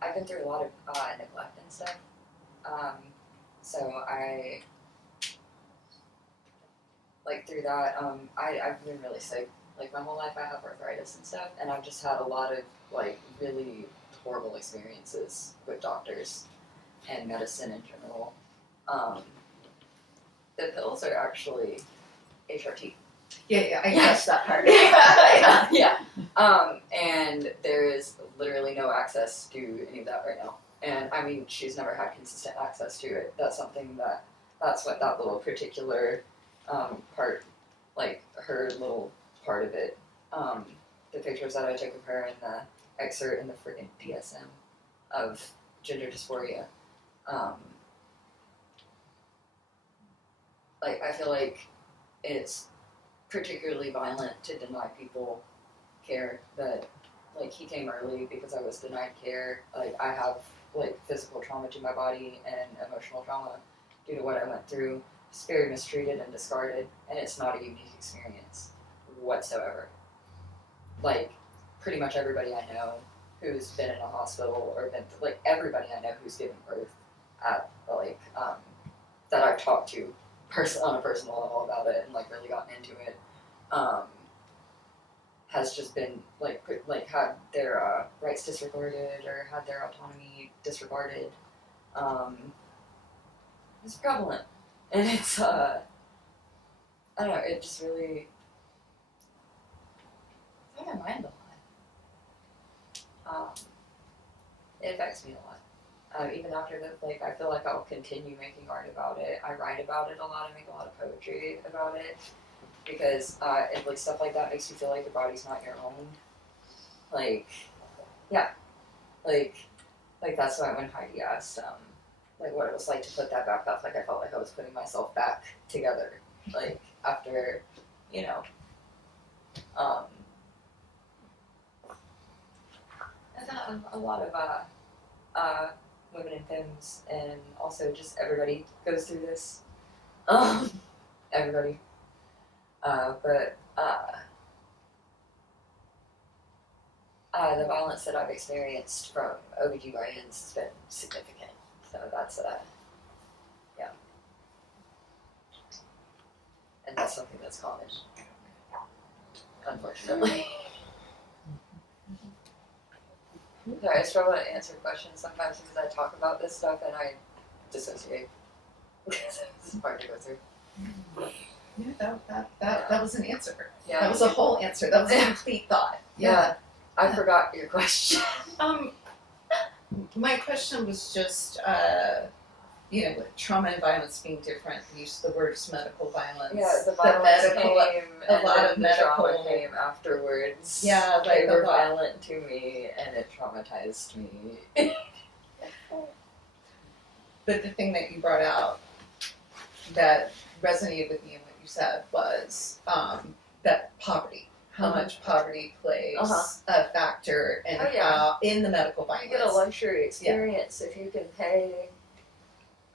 I've been through a lot of neglect and stuff. So I, like through that, I've been really sick. Like my whole life I have arthritis and stuff, and I've just had a lot of like really horrible experiences with doctors and medicine in general. The pills are actually HRT. Yeah, I guessed that part. Yeah. And there is literally no access to any of that right now. And I mean, she's never had consistent access to it. That's something that's what that little particular part, like her little part of it. The pictures that I took of her and the excerpt in the freaking DSM of gender dysphoria. Like, I feel like it's particularly violent to deny people care. That, like, he came early because I was denied care. Like, I have, like, physical trauma to my body and emotional trauma due to what I went through. Just very mistreated and discarded, and it's not a unique experience whatsoever. Like, pretty much everybody I know who's been in a hospital or been, like, everybody I know who's given birth at, like, that I've talked to on a personal level about it and, like, really gotten into it, has just been, like had their rights disregarded or had their autonomy disregarded. It's prevalent. And it's, I don't know, it just really, it's on my mind a lot. It affects me a lot. Even after that, like, I feel like I'll continue making art about it. I write about it a lot. I make a lot of poetry about it because it, like, stuff like that makes you feel like your body's not your own. Like, yeah, like that's why when Heidi asked, like, what it was like to put that back up, like, I felt like I was putting myself back together, like, after, you know, and a lot of women in films, and also just everybody goes through this. Everybody. But the violence that I've experienced from OBGYNs has been significant. So that's, yeah. And that's something that's common, unfortunately. Sorry, I struggle to answer questions sometimes because I talk about this stuff and I dissociate. It's hard to go through. Yeah, that was an answer. Yeah. That was a whole answer. That was a complete thought. Yeah. I forgot your question. My question was just, you know, with trauma and violence being different, the use of the words medical violence. Yeah, the violence came, a and lot then of the medical trauma came afterwards. Yeah, like they were a lot. violent to me, and it traumatized me. But the thing that you brought out that resonated with me and what you said was that poverty. How much poverty plays a factor in in the medical violence. You get a luxury experience if you can pay.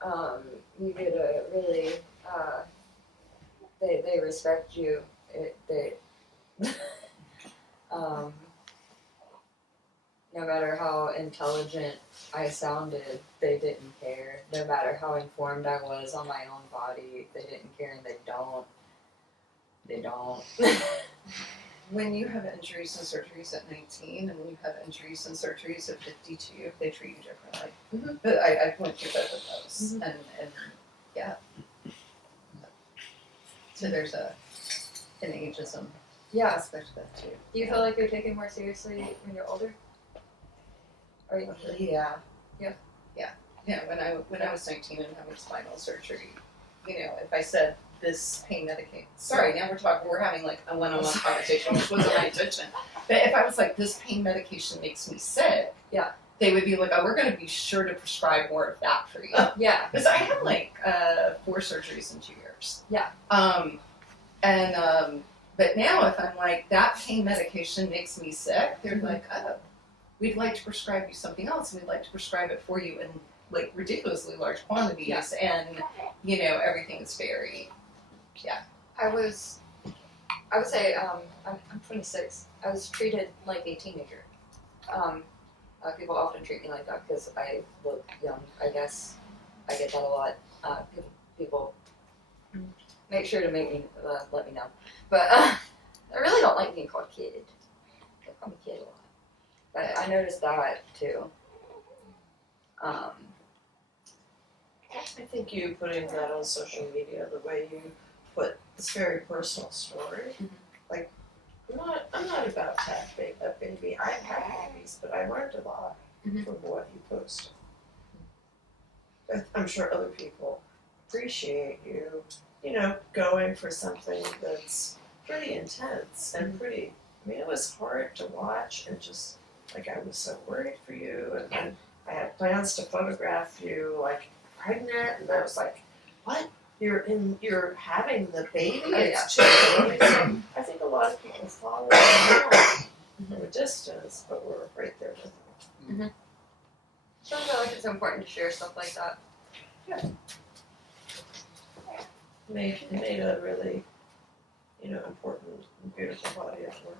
You get a really, they respect you. no matter how intelligent I sounded, they didn't care. No matter how informed I was on my own body, they didn't care, and they don't. They don't. When you have injuries and surgeries at 19 and when you have injuries and surgeries at 52, they treat you differently. Mm-hmm. But I went through both of those. Mhm. And yeah. So there's an ageism Yeah. aspect of that too. Do you feel like you're taken more seriously when you're older? Or you Yeah. Yeah. Yeah. Yeah. When I was 19 and having spinal surgery, if I said this pain medication, sorry, now we're having like a one-on-one conversation, which wasn't my intention. But if I was like, this pain medication makes me sick, Yeah. they would be like, oh, we're going to be sure to prescribe more of that for you. Yeah. Because I had like 4 surgeries in 2 years. Yeah. But now if I'm like, that pain medication makes me sick, they're like, oh, we'd like to prescribe you something else, and we'd like to prescribe it for you in like ridiculously large quantities, and everything is very, I would say, I'm 26. I was treated like a teenager. People often treat me like that because I look young, I guess. I get that a lot. People make sure to make me, let me know. But I really don't like being called kid. They call me kid a lot. But I noticed that too. I think you putting that on social media, the way you put this very personal story, like I'm not about to have a baby. I've had babies, but I learned a lot Mhm. from what you posted. I'm sure other people appreciate you, going for something that's pretty intense and pretty. I mean, it was hard to watch, and just like I was so worried for you, and then I had plans to photograph you like pregnant, and I was like, what? You're having the baby? It's too early. So I think a lot of people follow you from a distance, but we're right there with them. So I feel like it's important to share stuff like that. Made a really, important and beautiful body of work.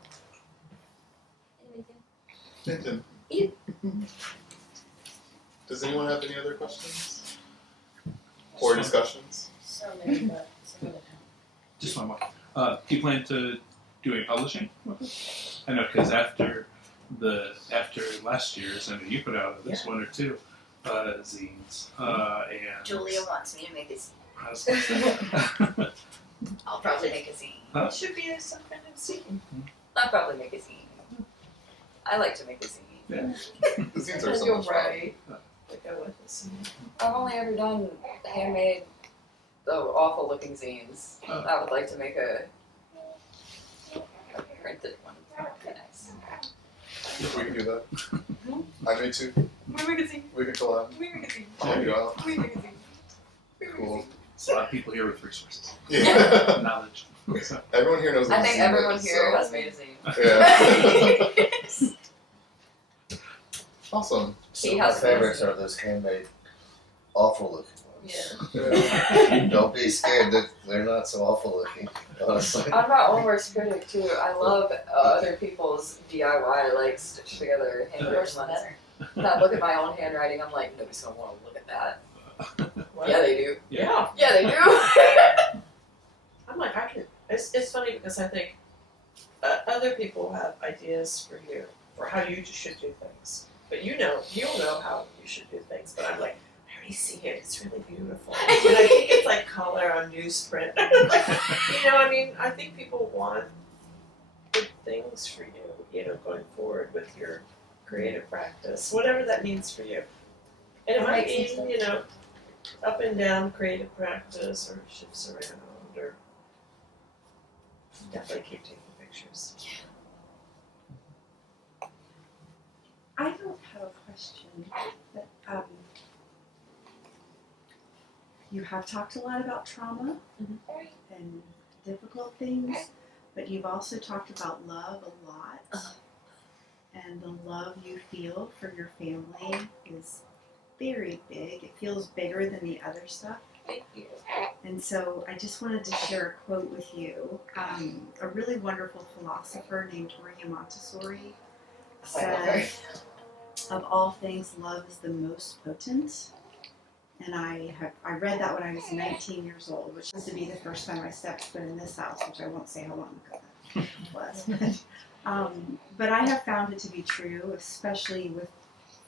Anything? Nathan. Does anyone have any other questions? Or discussions? So many, but some of the time. Just one more. Do you plan to do any publishing with it? I know because after last year's, I know you put out at least 1 or 2 zines. And Julia wants me to make a zine. I was gonna say. I'll probably make a zine. Huh? It should be some kind of scene. I'll probably make a zine. I like to make a zine. Yeah. The scenes are so You're much fun. right. Like I went to see. I've only ever done handmade, awful looking zines. Oh. I would like to make a printed one. That'd be nice. We can do that. I made 2. We make a zine. We can collab. We make a zine. I'll help you out. We make a zine. Cool. There's a lot of people here with resources, Yeah. knowledge. So, Everyone here knows what I a think zine everyone is, here so- has made a zine. Yeah. Awesome. He My has favorites are those handmade, awful looking ones. Yeah. Don't be scared, they're not so awful looking, honestly. I'm my own worst critic too. I love other people's DIY, like stitched together handwritten ones. Better. And I look at my own handwriting, I'm like, nobody's gonna want to look at that. Yeah, they do. Yeah. Yeah, they do. I'm like, it's funny because I think other people have ideas for you, for how you should do things. But you'll know how you should do things. But I'm like, I already see it, it's really beautiful. And I think it's like color on newsprint. I think people want good things for you, going forward with your creative practice, whatever that means for you. And it might mean, up and down creative practice, or shifts around, or definitely keep taking pictures. I don't have a question, but you have talked a lot about trauma and difficult things, but you've also talked about love a lot. And the love you feel for your family is very big. It feels bigger than the other stuff. Thank you. And so I just wanted to share a quote with you. A really wonderful philosopher named Maria Montessori said, of all things, love is the most potent. And I read that when I was 19 years old, which was to be the first time I stepped foot in this house, which I won't say how long ago that was. But I have found it to be true, especially with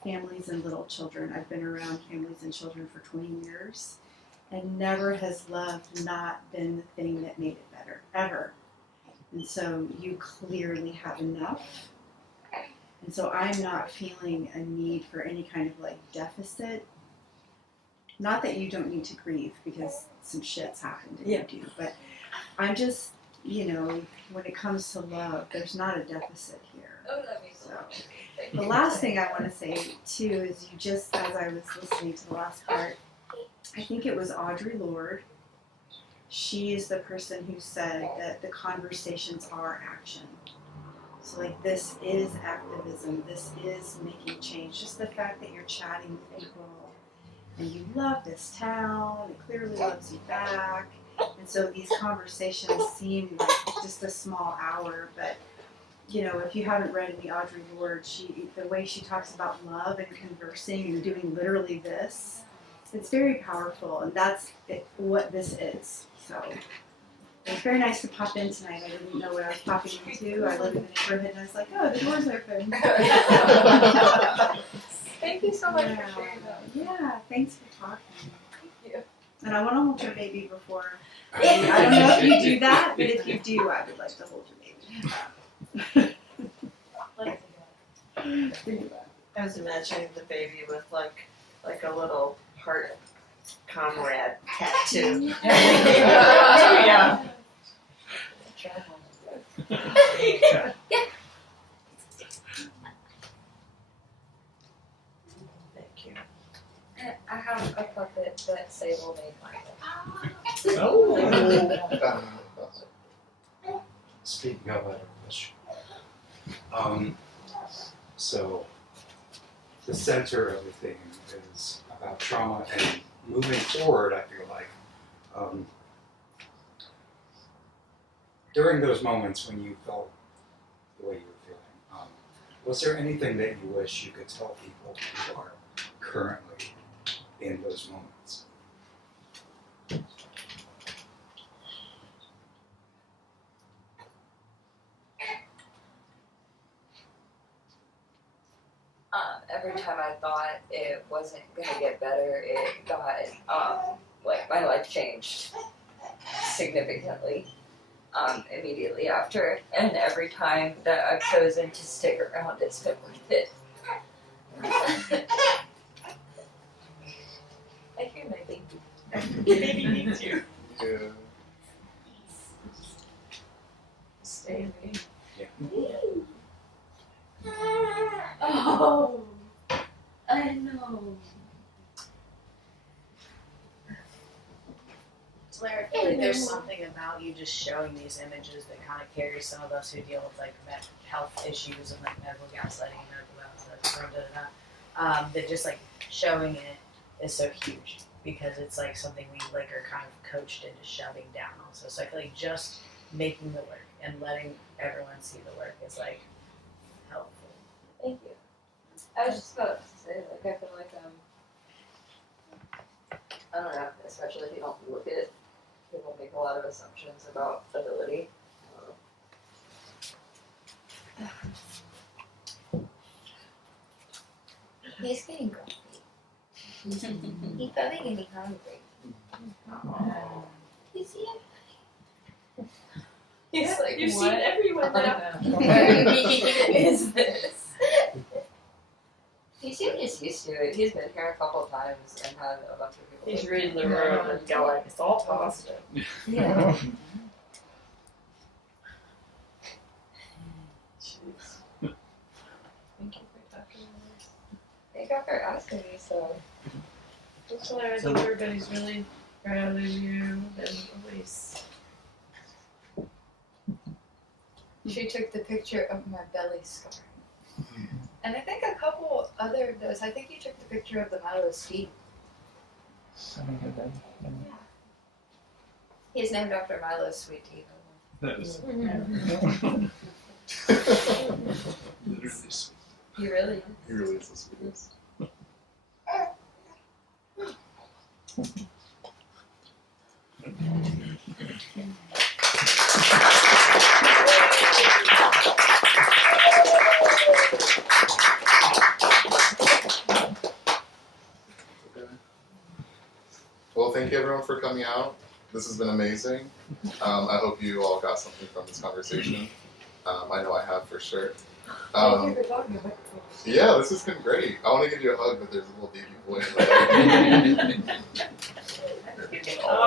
families and little children. I've been around families and children for 20 years, and never has love not been the thing that made it better, ever. And so you clearly have enough. And so I'm not feeling a need for any kind of like deficit. Not that you don't need to grieve, because some shit's happened and you do, but I'm just, when it comes to love, there's not a deficit here. Oh, that makes So the last thing I want to say too is, you just, as I was listening to the last part, I think it was Audre Lorde. She is the person who said that the conversations are action. So like, this is activism, this is making change. Just the fact that you're chatting with people and you love this town, it clearly loves you back. And so these conversations seem like just a small hour, but if you haven't read any Audre Lorde, the way she talks about love and conversing and doing literally this, it's very powerful, and that's what this is. So it was very nice to pop in tonight. I didn't know what I was popping into. I live in the neighborhood, and I was like, oh, the door's open. Thank you so much for sharing that. Yeah, thanks for talking. Thank you. And I want to hold your baby before. I don't know if you do that, but if you do, I would like to hold your baby. I was imagining the baby with like a little heart comrade tattoo. Yeah. Thank you. I have a puppet that Sable made Speaking of, I have a question. So the center of the thing is about trauma, and moving forward, I feel like during those moments when you felt the way you were feeling, was there anything that you wish you could tell people who are currently in those moments? Every time I thought it wasn't gonna get better, it got, my life changed significantly immediately after. And every time that I've chosen to stick around, it's been worth it. I hear my baby. Baby needs you. Yeah. Stay in me. Oh, I know. Talera, I feel like there's something about you just showing these images that kind of carry some of us who deal with like health issues and like medical gaslighting and that just like showing it is so huge, because it's like something we like are kind of coached into shoving down also. So I feel like just making the work and letting everyone see the work is like helpful. Thank you. I was just about to say, I feel like I don't know, especially if you don't look at it, people make a lot of assumptions about ability. he's getting grumpy. He's probably getting hungry. He's here. He's like, you've what? seen everyone now. Is this? He's just used to it. He's been here a couple of times and had a bunch of people. He's reading the room and going, it's all positive. Yeah. Jeez. Thank you for talking to us. Thank you for asking me, so. So I think everybody's really proud of you and Elise. She took the picture of my belly scar. And I think a couple other of those. I think you took the picture of the Milo's feet. I think I did. Yeah. He's named after Milo's sweet tea. That is literally sweet. He really is. He really is the sweetest. Well, thank you everyone for coming out. This has been amazing. I hope you all got something from this conversation. I know I have for sure. Thank you for talking about it. Yeah, this has been great. I want to give you a hug, but there's a little baby boy in the Oh.